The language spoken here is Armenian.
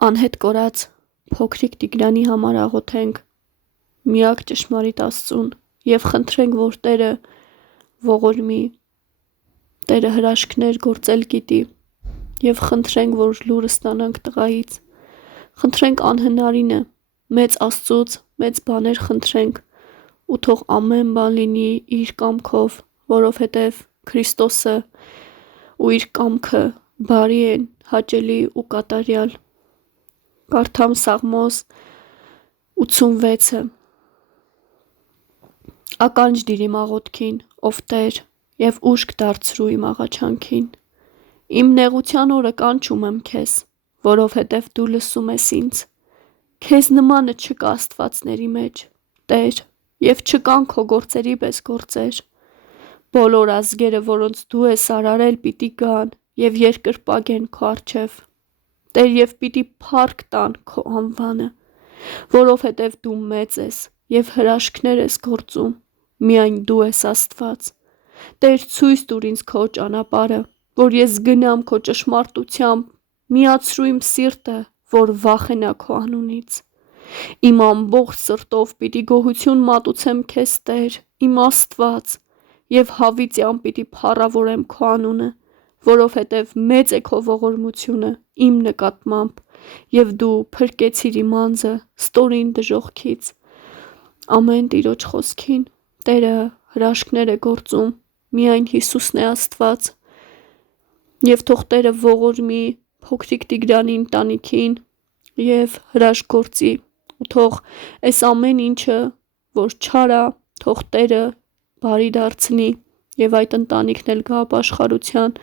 Անհետ կորած փոքրիկ Տիգրանի համար աղոթենք միակ ճշմարիտ Աստծուն և խնդրենք, որ Տերը ողորմի, Տերը հրաշքներ գործել գիտի և խնդրենք, որ լուրը ստանանք տղայից, խնդրենք անհնարինը, մեծ Աստծուց մեծ բաներ խնդրենք ու թող ամեն բան լինի իր կամքով, որովհետև Քրիստոսը ու իր կամքը բարի են, հաճելի ու կատարյալ։ Կարդամ Սաղմոս 86-ը. Ականջ դիր իմ աղոթքին, ով Տեր, և ուշք դարձրու իմ աղաչանքին։ Իմ նեղության օրը կանչում եմ քեզ, որովհետև դու լսում ես ինձ։ Քեզ նմանը չկա աստվածների մեջ, Տեր, և չկան քո գործերի պես գործեր։ Բոլոր ազգերը, որոնց դու ես արարել, պիտի գան և երկրպագեն քո առջև, Տեր, և պիտի փառք տան քո անվանը, որովհետև դու մեծ ես և հրաշքներ ես գործում, միայն դու ես Աստված։ Տեր, ցույց տուր ինձ քո ճանապարհը, որ ես գնամ քո ճշմարտությամբ, միացրու իմ սիրտը, որ վախենա քո անունից։ Իմ ամբողջ սրտով պիտի գոհություն մատուցեմ քեզ, Տեր, իմ Աստված, և հավիտյան պիտի փառավորեմ քո անունը, որովհետև մեծ է քո ողորմությունը իմ նկատմամբ, և դու փրկեցիր իմ անձը ստորին դժոխքից։ Ամեն Տիրոջ խոսքին։ Տերը հրաշքներ է գործում, միայն Հիսուսն է Աստված, և թող Տերը ողորմի փոքրիկ Տիգրանի ընտանիքին և հրաշք գործի, ու թող այս ամեն ինչը, որ չար է, թող Տերը բարի դարձնի և այդ ընտանիքն էլ գա ապաշխարության։